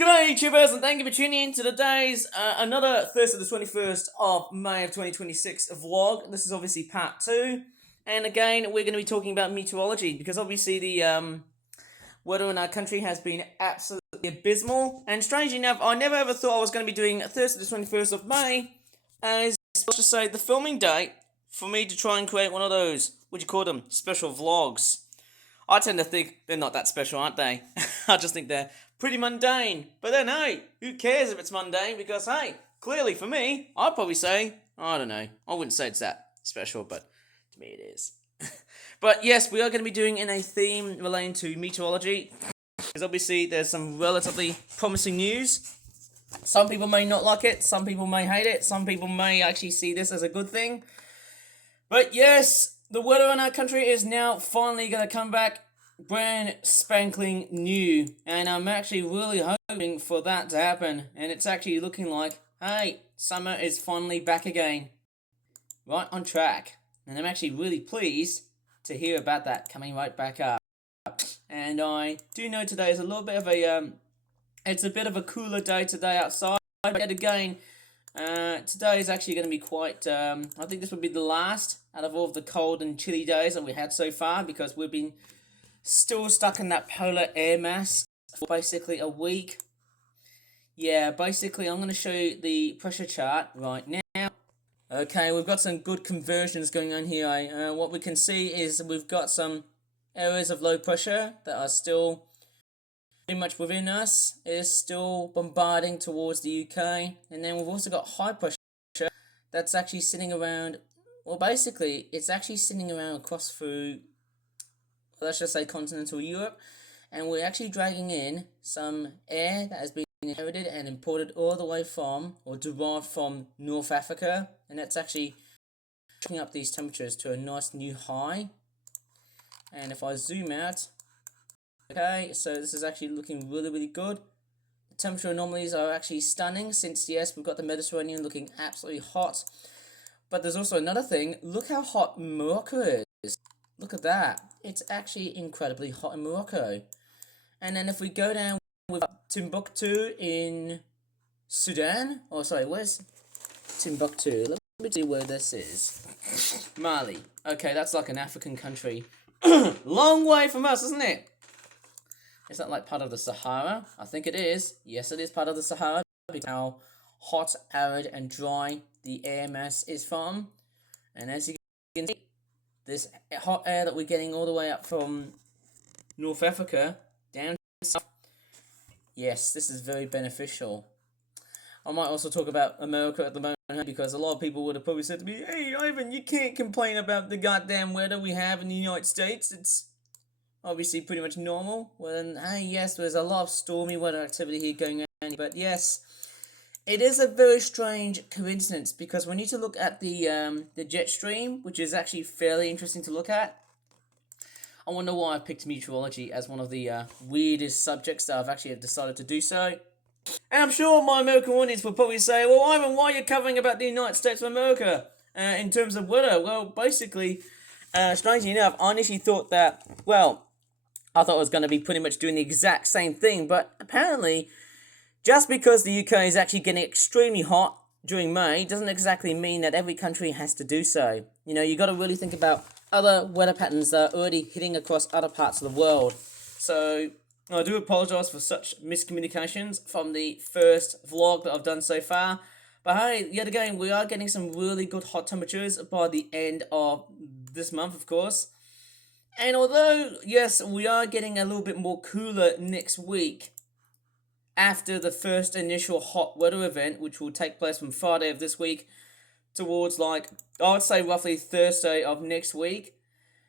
G'day YouTubers and thank you for tuning in to today's another Thursday the 21st of May of 2026 vlog. This is obviously part 2 and again we're going to be talking about meteorology because obviously the weather in our country has been absolutely abysmal and strangely enough I never ever thought I was going to be doing Thursday the 21st of May as, let's just say, the filming date for me to try and create one of those, what do you call them, special vlogs. I tend to think they're not that special, aren't they? I just think they're pretty mundane. But then, hey, who cares if it's mundane? Because, hey, clearly for me, I'd probably say, I don't know, I wouldn't say it's that special, but to me it is. But yes, we are going to be doing in a theme relating to meteorology. Because obviously there's some relatively promising news. Some people may not like it, some people may hate it, some people may actually see this as a good thing. But yes, the weather in our country is now finally going to come back brand spankling new. And I'm actually really hoping for that to happen. And it's actually looking like, hey, summer is finally back again. Right on track. And I'm actually really pleased to hear about that coming right back up. And I do know today is a little bit of a, it's a bit of a cooler day today outside. But yet again, today is actually going to be quite, I think this would be the last out of all of the cold and chilly days that we had so far because we've been still stuck in that polar air mass for basically a week. Yeah, basically I'm going to show you the pressure chart right now. Okay, we've got some good conversions going on here. What we can see is we've got some areas of low pressure that are still pretty much within us. It is still bombarding towards the UK. And then we've also got high pressure that's actually sitting around, well basically it's actually sitting around across through, let's just say, continental Europe, and we're actually dragging in some air that has been inherited and imported all the way from, or derived from, North Africa, and that's actually pushing up these temperatures to a nice new high. And if I zoom out, okay, so this is actually looking really good. The temperature anomalies are actually stunning since, yes, we've got the Mediterranean looking absolutely hot. But there's also another thing, look how hot Morocco is. Look at that. It's actually incredibly hot in Morocco. And then if we go down with Timbuktu in Sudan, oh sorry, where's Timbuktu? Let me see where this is. Mali. Okay, that's like an African country. Long way from us, isn't it? Is that like part of the Sahara? I think it is. Yes, it is part of the Sahara. Because how hot, arid, and dry the air mass is from. And as you can see, this hot air that we're getting all the way up from North Africa down south, yes, this is very beneficial. I might also talk about America at the moment because a lot of people would have probably said to me, hey Ivan, you can't complain about the goddamn weather we have in the United States. It's obviously pretty much normal. Well then, hey, yes, there's a lot of stormy weather activity here going on, but yes, it is a very strange coincidence because we need to look at the jet stream, which is actually fairly interesting to look at. I wonder why I picked meteorology as one of the weirdest subjects that I've actually decided to do so. And I'm sure my American audience will probably say, well, Ivan, why are you covering about the United States of America in terms of weather? Well, basically, strangely enough, I initially thought that, well, I thought I was going to be pretty much doing the exact same thing, but apparently, just because the UK is actually getting extremely hot during May doesn't exactly mean that every country has to do so. You know, you got to really think about other weather patterns that are already hitting across other parts of the world. So I do apologise for such miscommunications from the first vlog that I've done so far. But hey, yet again, we are getting some really good hot temperatures by the end of this month, of course. And although, yes, we are getting a little bit more cooler next week, after the first initial hot weather event, which will take place from Friday of this week towards, like, I would say roughly Thursday of next week,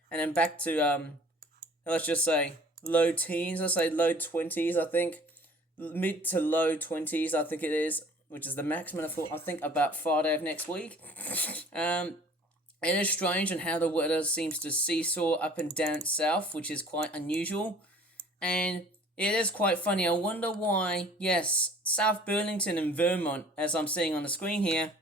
and then back to, let's just say, low teens, let's say low 20s, I think, mid to low 20s, I think it is, which is the maximum, I think, about Friday of next week. It is strange in how the weather seems to seesaw up and down south, which is quite unusual, and it is quite funny. I wonder why, yes, South Burlington in Vermont, as I'm seeing on the screen here,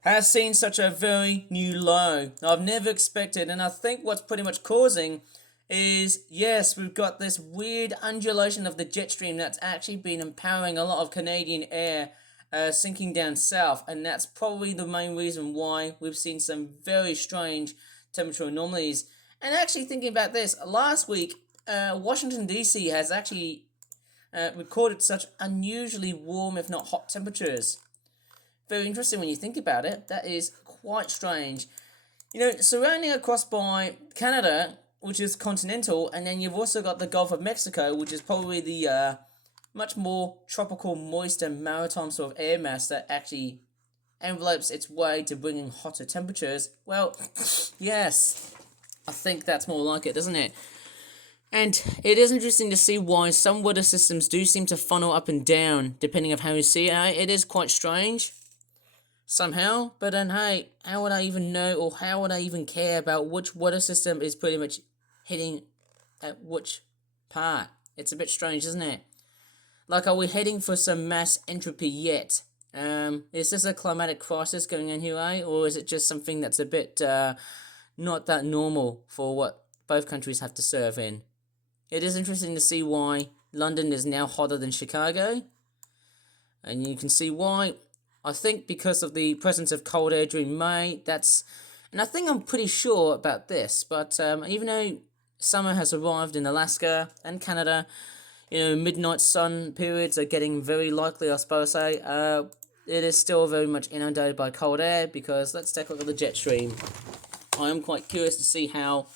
has seen such a very new low. I've never expected, and I think what's pretty much causing is, yes, we've got this weird undulation of the jet stream that's actually been empowering a lot of Canadian air sinking down south, and that's probably the main reason why we've seen some very strange temperature anomalies. And actually thinking about this, last week, Washington DC has actually recorded such unusually warm, if not hot temperatures. Very interesting when you think about it. That is quite strange. You know, surrounding across by Canada, which is continental, and then you've also got the Gulf of Mexico, which is probably the much more tropical, moist, and maritime sort of air mass that actually envelopes its way to bringing hotter temperatures. Well, yes, I think that's more like it, doesn't it? And it is interesting to see why some weather systems do seem to funnel up and down, depending on how you see it. It is quite strange, somehow, but then hey, how would I even know, or how would I even care about which weather system is pretty much hitting at which part? It's a bit strange, isn't it? Like, are we heading for some mass entropy yet? Is this a climatic crisis going on here, or is it just something that's a bit not that normal for what both countries have to serve in? It is interesting to see why London is now hotter than Chicago, and you can see why. I think because of the presence of cold air during May, and I think I'm pretty sure about this, but even though summer has arrived in Alaska and Canada, you know, midnight sun periods are getting very likely, I suppose say. It is still very much inundated by cold air, because let's take a look at the jet stream. I am quite curious to see how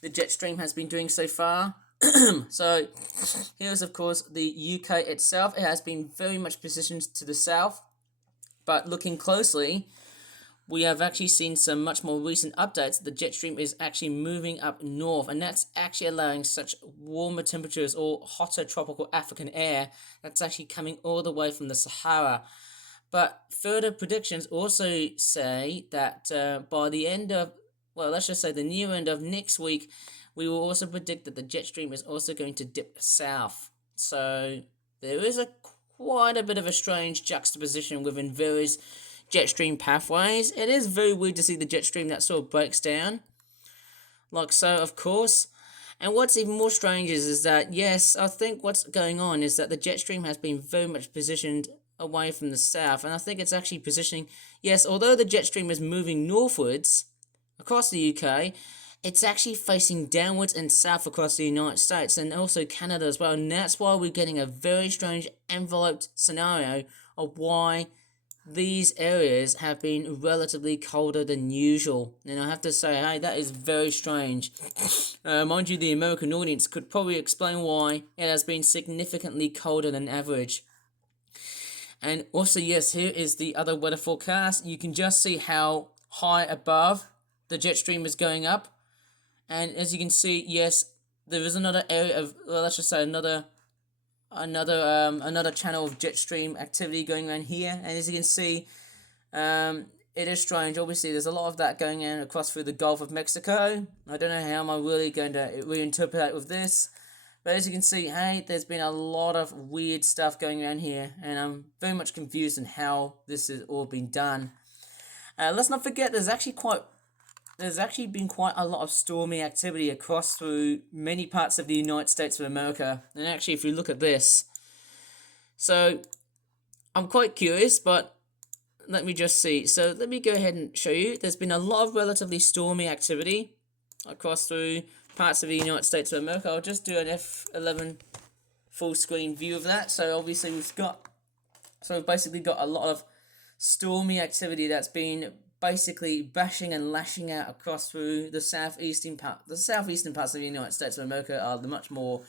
the jet stream has been doing so far. So, here's of course the UK itself. It has been very much positioned to the south, but looking closely, we have actually seen some much more recent updates. The jet stream is actually moving up north, and that's actually allowing such warmer temperatures or hotter tropical African air that's actually coming all the way from the Sahara. But further predictions also say that by the end of, well, let's just say the near end of next week, we will also predict that the jet stream is also going to dip south. So there is quite a bit of a strange juxtaposition within various jet stream pathways. It is very weird to see the jet stream that sort of breaks down, like so, of course. And what's even more strange is that, yes, I think what's going on is that the jet stream has been very much positioned away from the south, and I think it's actually positioning, yes, although the jet stream is moving northwards across the UK, it's actually facing downwards and south across the United States and also Canada as well, and that's why we're getting a very strange enveloped scenario of why these areas have been relatively colder than usual. And I have to say, hey, that is very strange. Mind you, the American audience could probably explain why it has been significantly colder than average. And also, yes, here is the other weather forecast. You can just see how high above the jet stream is going up. And as you can see, yes, there is another area of, well, let's just say another channel of jet stream activity going on here. And as you can see, it is strange. Obviously, there's a lot of that going on across through the Gulf of Mexico. I don't know how I'm really going to reinterpret with this. But as you can see, hey, there's been a lot of weird stuff going on here, and I'm very much confused on how this has all been done. Let's not forget, there's actually been quite a lot of stormy activity across through many parts of the United States of America. And actually, if you look at this, so I'm quite curious, but let me just see. So let me go ahead and show you. There's been a lot of relatively stormy activity across through parts of the United States of America. I'll just do an F11 full screen view of that. So obviously we've basically got a lot of stormy activity that's been basically bashing and lashing out across through the southeastern parts of the United States of America are the much more,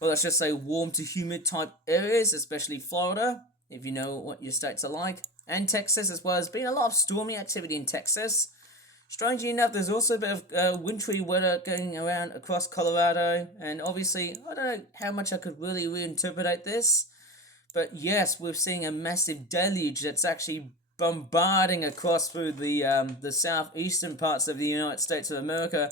well, let's just say warm to humid type areas, especially Florida, if you know what your states are like, and Texas as well. There's been a lot of stormy activity in Texas. Strangely enough, there's also a bit of wintry weather going around across Colorado, and obviously, I don't know how much I could really reinterpret this, but yes, we're seeing a massive deluge that's actually bombarding across through the southeastern parts of the United States of America.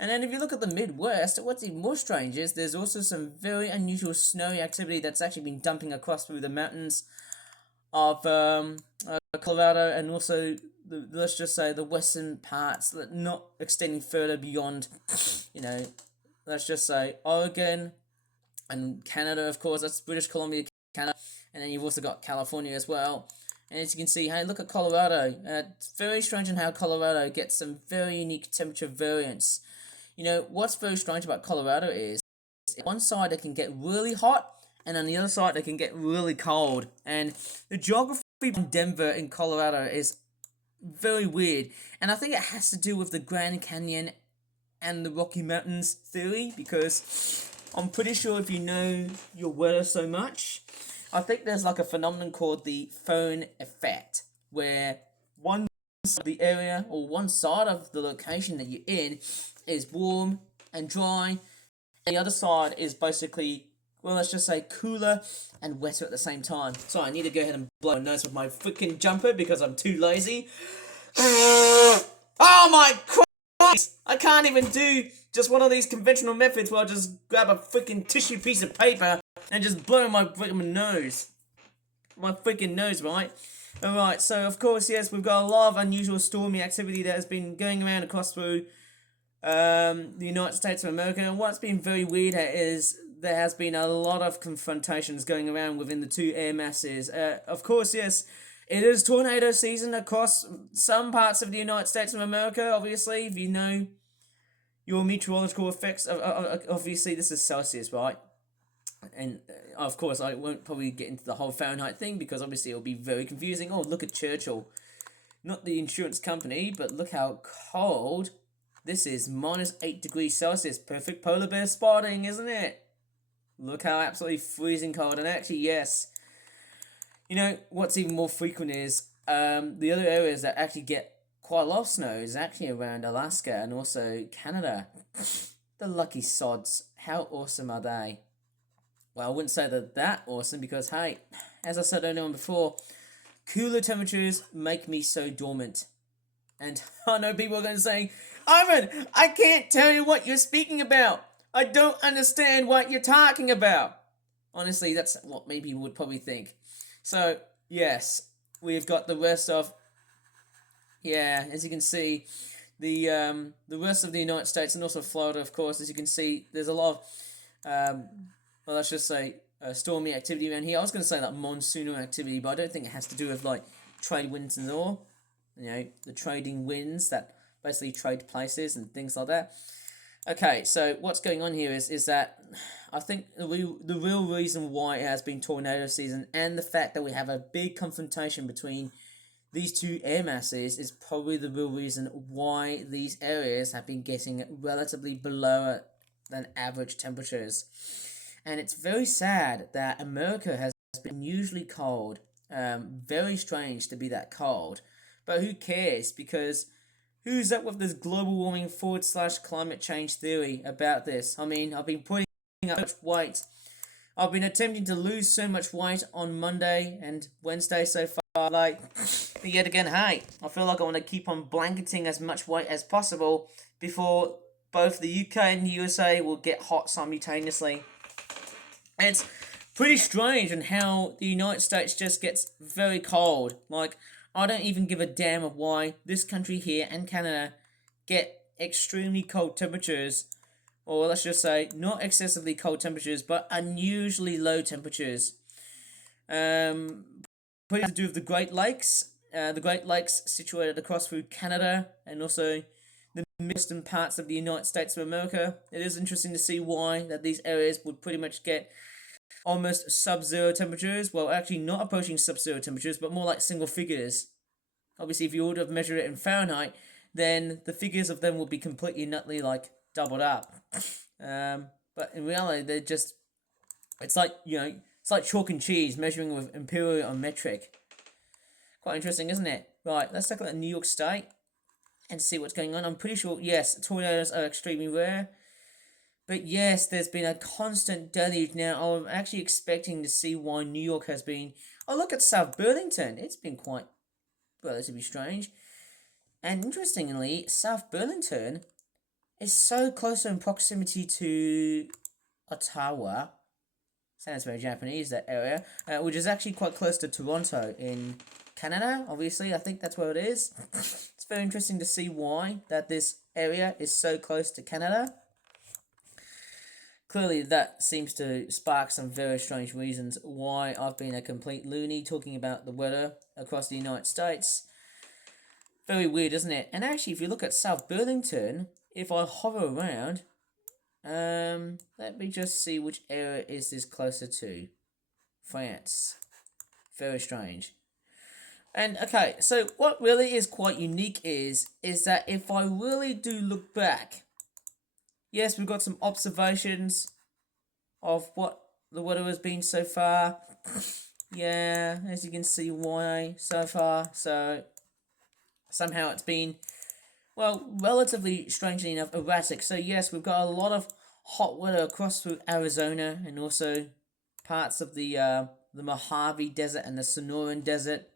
And then if you look at the Midwest, what's even more strange is there's also some very unusual snowy activity that's actually been dumping across through the mountains of Colorado, and also let's just say the western parts, not extending further beyond, you know, let's just say, Oregon and Canada, of course. That's British Columbia, Canada. And then you've also got California as well. And as you can see, hey, look at Colorado. It's very strange in how Colorado gets some very unique temperature variance. You know, what's very strange about Colorado is, on one side it can get really hot, and on the other side it can get really cold. And the geography in Denver in Colorado is very weird. And I think it has to do with the Grand Canyon and the Rocky Mountains theory, because I'm pretty sure if you know your weather so much, I think there's like a phenomenon called the phone effect, where one side of the area or one side of the location that you're in is warm and dry, and the other side is basically, well, let's just say cooler and wetter at the same time. So I need to go ahead and blow my nose with my freaking jumper because I'm too lazy. Oh my Christ! I can't even do just one of these conventional methods where I just grab a freaking tissue piece of paper and just blow my freaking nose. My freaking nose, right? Alright, so of course, yes, we've got a lot of unusual stormy activity that has been going around across through the United States of America. And what's been very weird is there has been a lot of confrontations going around within the two air masses. Of course, yes, it is tornado season across some parts of the United States of America, obviously. If you know your meteorological effects, obviously this is Celsius, right? And of course, I won't probably get into the whole Fahrenheit thing because obviously it'll be very confusing. Oh, look at Churchill. Not the insurance company, but look how cold. This is -8 degrees Celsius. Perfect polar bear spotting, isn't it? Look how absolutely freezing cold. And actually, yes. You know, what's even more frequent is the other areas that actually get quite a lot of snow is actually around Alaska and also Canada. The lucky sods. How awesome are they? Well, I wouldn't say they're that awesome because, hey, as I said earlier on before, cooler temperatures make me so dormant. And I know people are going to say, Ivan, I can't tell you what you're speaking about. I don't understand what you're talking about. Honestly, that's what many people would probably think. So, yes, we've got the rest of, yeah, as you can see, the rest of the United States and also Florida, of course. As you can see, there's a lot of, well, let's just say, stormy activity around here. I was going to say like monsoonal activity, but I don't think it has to do with like trade winds and all. You know, the trading winds that basically trade places and things like that. Okay, so what's going on here is that I think the real reason why it has been tornado season and the fact that we have a big confrontation between these two air masses is probably the real reason why these areas have been getting relatively below than average temperatures. And it's very sad that America has been unusually cold. Very strange to be that cold. But who cares? Because who's up with this global warming / climate change theory about this? I mean, I've been putting up much weight. I've been attempting to lose so much weight on Monday and Wednesday so far. Like, but yet again, hey, I feel like I want to keep on blanketing as much weight as possible before both the UK and the USA will get hot simultaneously. And it's pretty strange in how the United States just gets very cold. Like, I don't even give a damn of why this country here and Canada get extremely cold temperatures, or let's just say not excessively cold temperatures, but unusually low temperatures. Probably to do with the Great Lakes. The Great Lakes situated across through Canada and also the western parts of the United States of America. It is interesting to see why that these areas would pretty much get almost sub-zero temperatures. Well, actually not approaching sub-zero temperatures, but more like single figures. Obviously, if you would have measured it in Fahrenheit, then the figures of them would be completely nutly like doubled up. But in reality, they're just, it's like, you know, it's like chalk and cheese measuring with imperial or metric. Quite interesting, isn't it? Right, let's take a look at New York State and see what's going on. I'm pretty sure, yes, tornadoes are extremely rare. But yes, there's been a constant deluge. Now, I'm actually expecting to see why New York has been... Oh, look at South Burlington. It's been quite relatively strange. And interestingly, South Burlington is so close in proximity to Ottawa. Sounds very Japanese, that area. Which is actually quite close to Toronto in Canada, obviously. I think that's where it is. It's very interesting to see why that this area is so close to Canada. clearly that seems to spark some very strange reasons why I've been a complete loony talking about the weather across the United States. Very weird, isn't it? And actually, if you look at South Burlington, if I hover around, let me just see which area is this closer to. France. Very strange. And okay, so what really is quite unique is that if I really do look back, yes, we've got some observations of what the weather has been so far. Yeah, as you can see, why so far. So somehow it's been, well, relatively, strangely enough, erratic. So yes, we've got a lot of hot weather across through Arizona and also parts of the Mojave Desert and the Sonoran Desert.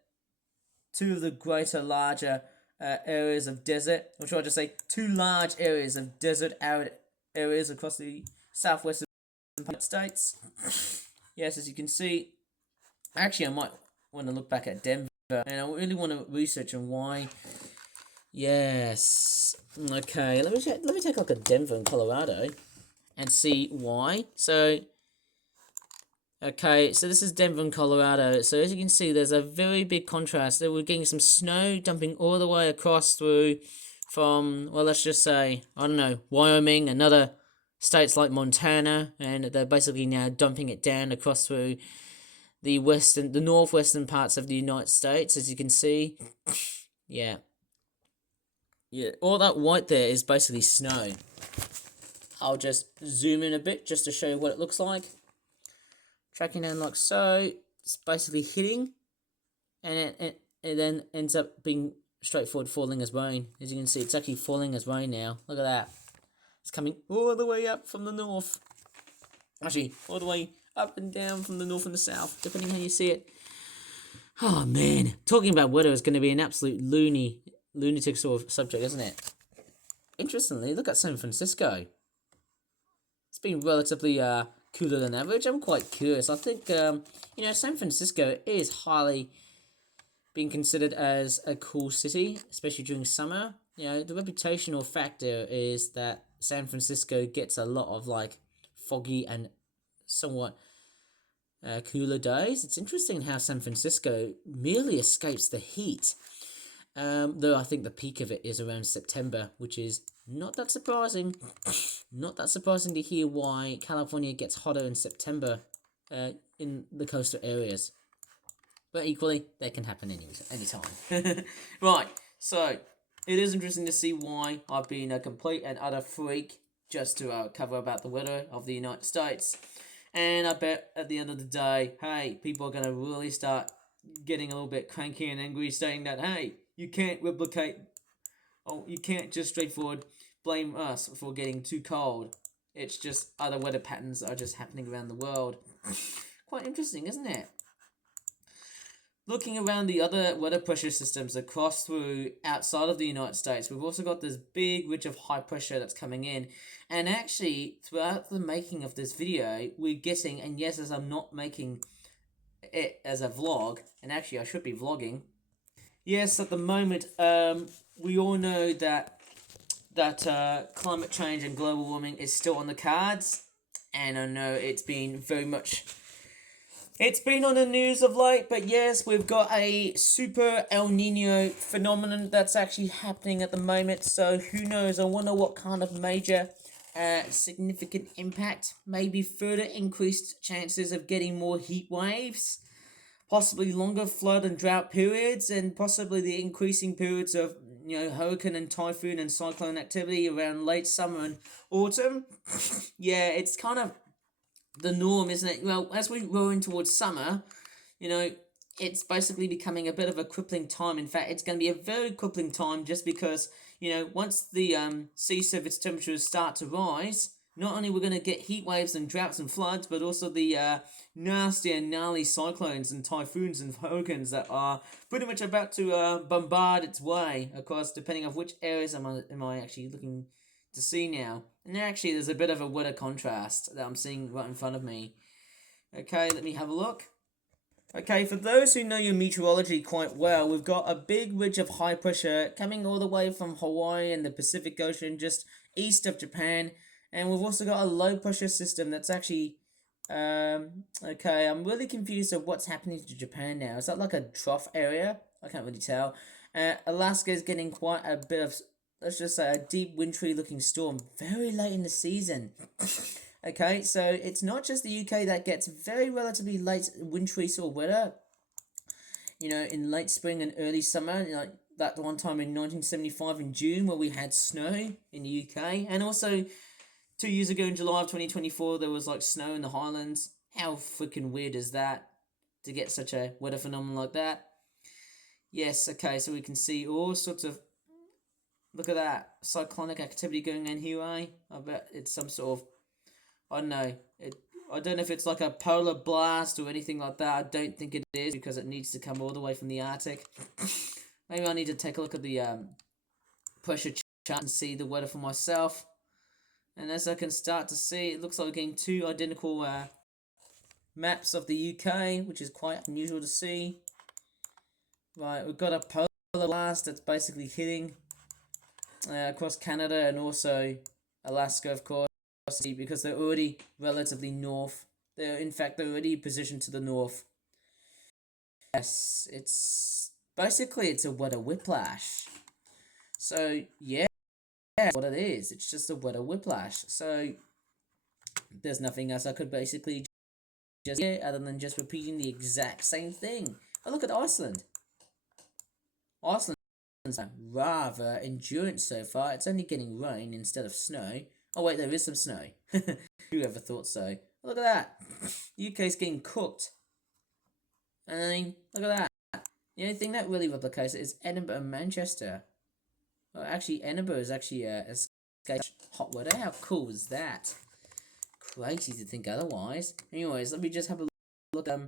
Two of the greater, larger areas of desert, or should I just say two large areas of desert arid areas across the southwestern United States. Yes, as you can see, actually I might want to look back at Denver, and I really want to research on why. Yes, okay, let me take a look at Denver in Colorado and see why. So okay, so this is Denver in Colorado. So as you can see, there's a very big contrast. There we're getting some snow dumping all the way across through from, well, let's just say, I don't know, Wyoming and other states like Montana, and they're basically now dumping it down across through the northwestern parts of the United States, as you can see. Yeah. Yeah, all that white there is basically snow. I'll just zoom in a bit just to show you what it looks like. Tracking down like so, it's basically hitting, and it then ends up being straightforward falling as rain. As you can see, it's actually falling as rain now. Look at that. It's coming all the way up from the north. Actually, all the way up and down from the north and the south, depending how you see it. Oh man, talking about weather is going to be an absolute lunatic sort of subject, isn't it? Interestingly, look at San Francisco. It's been relatively cooler than average. I'm quite curious. I think, San Francisco is highly being considered as a cool city, especially during summer. You know, the reputational factor is that San Francisco gets a lot of, like, foggy and somewhat cooler days. It's interesting how San Francisco merely escapes the heat. Though I think the peak of it is around September, which is not that surprising. Not that surprising to hear why California gets hotter in September in the coastal areas. But equally, that can happen anytime. Right, so it is interesting to see why I've been a complete and utter freak just to cover about the weather of the United States. And I bet at the end of the day, hey, people are going to really start getting a little bit cranky and angry, saying that, hey, you can't you can't just straightforward blame us for getting too cold. It's just other weather patterns that are just happening around the world. Quite interesting, isn't it? Looking around the other weather pressure systems across through outside of the United States, we've also got this big ridge of high pressure that's coming in. And actually, throughout the making of this video, we're getting, and yes, as I'm not making it as a vlog, and actually I should be vlogging. Yes, at the moment, we all know that climate change and global warming is still on the cards, and I know it's been on the news of late, but yes, we've got a super El Nino phenomenon that's actually happening at the moment, so who knows, I wonder what kind of major significant impact, maybe further increased chances of getting more heat waves, possibly longer flood and drought periods, and possibly the increasing periods of, hurricane and typhoon and cyclone activity around late summer and autumn. Yeah, it's kind of the norm, isn't it? Well, as we roll in towards summer, it's basically becoming a bit of a crippling time. In fact, it's going to be a very crippling time just because, once the sea surface temperatures start to rise, not only we're going to get heat waves and droughts and floods, but also the nasty and gnarly cyclones and typhoons and hurricanes that are pretty much about to bombard its way across, depending on which areas am I actually looking to see now. And actually, there's a bit of a weather contrast that I'm seeing right in front of me. Okay, let me have a look. Okay, for those who know your meteorology quite well, we've got a big ridge of high pressure coming all the way from Hawaii and the Pacific Ocean just east of Japan, And we've also got a low pressure system that's actually okay, I'm really confused of what's happening to Japan now. Is that like a trough area? I can't really tell. Alaska is getting quite a bit of, let's just say, a deep wintry looking storm very late in the season. Okay, so it's not just the UK that gets very relatively late wintry sort of weather. You know, in late spring and early summer, like that one time in 1975 in June where we had snow in the UK, and also 2 years ago in July of 2024 there was like snow in the Highlands. How freaking weird is that to get such a weather phenomenon like that? Yes, okay, so we can see all sorts of, look at that cyclonic activity going on here, eh? I bet it's some sort of, I don't know, I don't know if it's like a polar blast or anything like that. I don't think it is, because it needs to come all the way from the Arctic. Maybe I need to take a look at the pressure chart and see the weather for myself. And as I can start to see, it looks like we're getting two identical maps of the UK, which is quite unusual to see. Right, we've got a polar blast that's basically hitting across Canada and also Alaska, of course, because they're already relatively north. In fact, they're already positioned to the north. Yes, it's basically it's a weather whiplash. So yeah, that's what it is. It's just a weather whiplash. So there's nothing else I could basically just other than just repeating the exact same thing. Oh, look at Iceland. Iceland's rather endurance so far. It's only getting rain instead of snow. Oh wait, there is some snow. Whoever thought so? Look at that. UK's getting cooked. I mean, look at that. The only thing that really replicates it is Edinburgh and Manchester. Well, actually, Edinburgh is actually a hot weather. How cool is that? Crazy to think otherwise. Anyways, let me just have a look at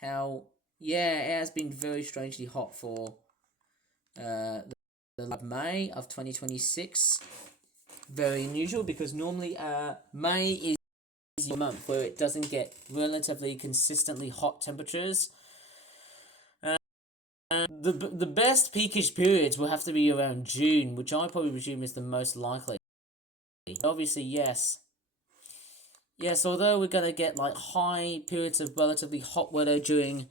how, yeah, it has been very strangely hot for the May of 2026. Very unusual, because normally May is a month where it doesn't get relatively consistently hot temperatures. The best peakish periods will have to be around June, which I probably presume is the most likely. Obviously, yes. Yes, although we're going to get like high periods of relatively hot weather during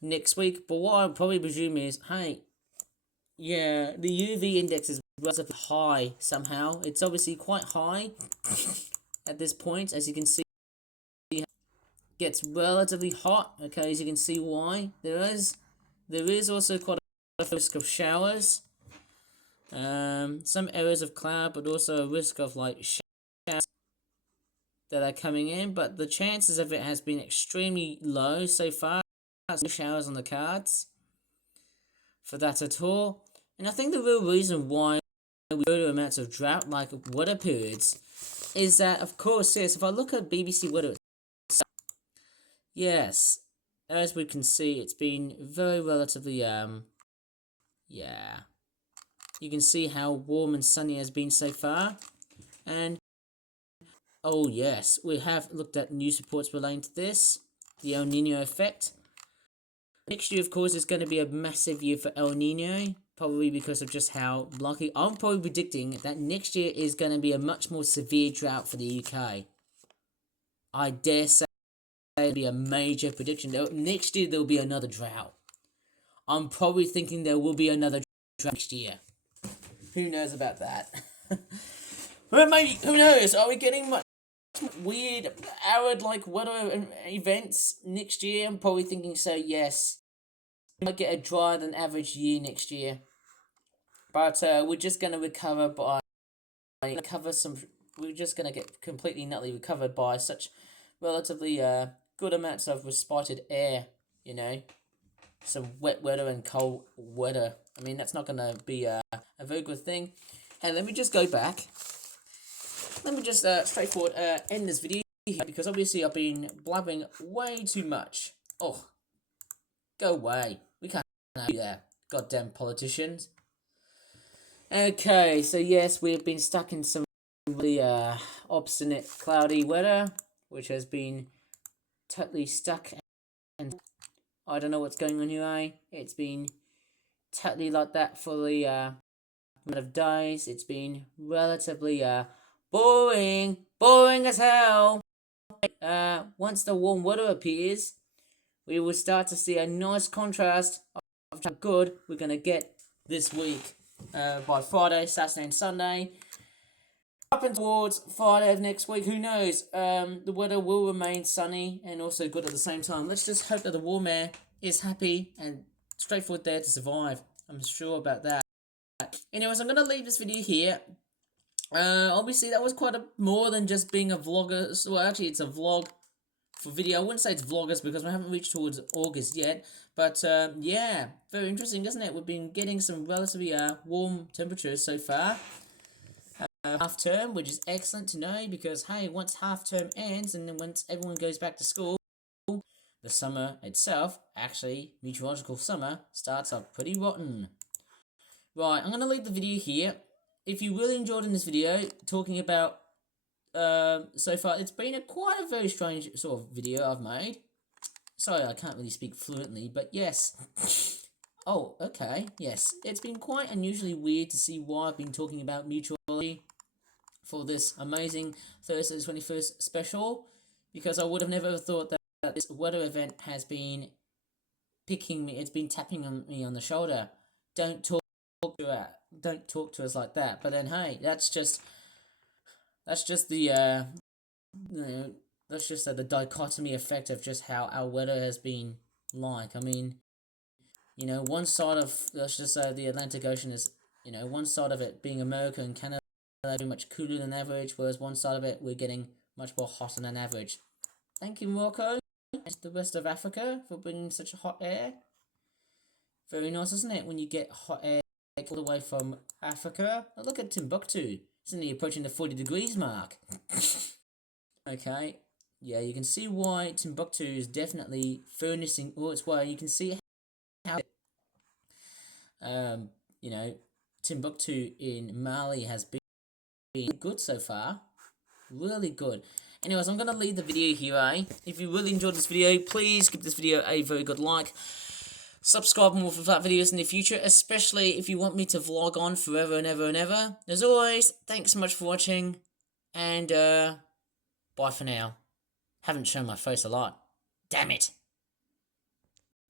next week, but what I probably presume is, hey, yeah, the UV index is relatively high somehow. It's obviously quite high at this point, as you can see. It gets relatively hot, okay, as you can see why. There is also quite a risk of showers. Some areas of cloud, but also a risk of like showers that are coming in, but the chances of it has been extremely low so far. No showers on the cards for that at all. And I think the real reason why we go to amounts of drought like weather periods is that, of course, yes, if I look at BBC weather, yes, as we can see, it's been very relatively yeah, you can see how warm and sunny it has been so far. And oh yes, we have looked at news reports relating to this, the El Nino effect. Next year, of course, is going to be a massive year for El Nino, probably because of just how likely. I'm probably predicting that next year is going to be a much more severe drought for the UK. I dare say it'll be a major prediction. Next year, there'll be another drought. I'm probably thinking there will be another drought next year. Who knows about that? Well, maybe, who knows? Are we getting much weird, arid, like, weather events next year? I'm probably thinking so, yes. We might get a drier than average year next year. But we're just going to recover by... We're just going to get completely nutty recovered by such relatively good amounts of respited air, you know. Some wet weather and cold weather. I mean, that's not going to be a very good thing. Hey, let me just go back. Let me just straightforward end this video here, because obviously I've been blabbing way too much. Oh, go away. We can't do that. Goddamn politicians. Okay, so yes, we've been stuck in some really obstinate cloudy weather, which has been totally stuck, and I don't know what's going on here, eh? It's been totally like that for the amount of days. It's been relatively boring. Boring as hell. Once the warm weather appears, we will start to see a nice contrast of how good we're gonna get this week. By Friday, Saturday, and Sunday. Up and towards Friday of next week, who knows? The weather will remain sunny and also good at the same time. Let's just hope that the warm air is happy and straightforward there to survive. I'm sure about that. Anyways, I'm gonna leave this video here. Obviously that was quite a more than just being a vlogger. So actually, it's a vlog for video. I wouldn't say it's vloggers because we haven't reached towards August yet. But yeah, very interesting, isn't it? We've been getting some relatively warm temperatures so far. Half term, which is excellent to know because hey, once half term ends and then once everyone goes back to school, the summer itself, actually meteorological summer, starts up pretty rotten. Right, I'm gonna leave the video here. If you really enjoyed in this video talking about so far, it's been quite a very strange sort of video I've made. Sorry, I can't really speak fluently, but yes. Oh, okay, yes. It's been quite unusually weird to see why I've been talking about meteorology for this amazing Thursday the 21st special, because I would have never thought that this weather event has been picking me, it's been tapping on me on the shoulder. Don't talk to us like that. But then hey, that's just the that's just the dichotomy effect of just how our weather has been like. I mean, one side of, let's just say, the Atlantic Ocean is, one side of it being America and Canada very much cooler than average, whereas one side of it we're getting much more hotter than average. Thank you, Morocco, and the rest of Africa for bringing such hot air. Very nice, isn't it, when you get hot air all the way from Africa? Oh, look at Timbuktu. It's nearly approaching the 40 degrees mark. Okay, yeah, you can see why Timbuktu is definitely furnishing all its way. You can see how Timbuktu in Mali has been good so far. Really good. Anyways, I'm going to leave the video here, If you really enjoyed this video, please give this video a very good like. Subscribe more for that videos in the future, especially if you want me to vlog on forever and ever and ever. As always, thanks so much for watching, and bye for now. Haven't shown my face a lot. Damn it.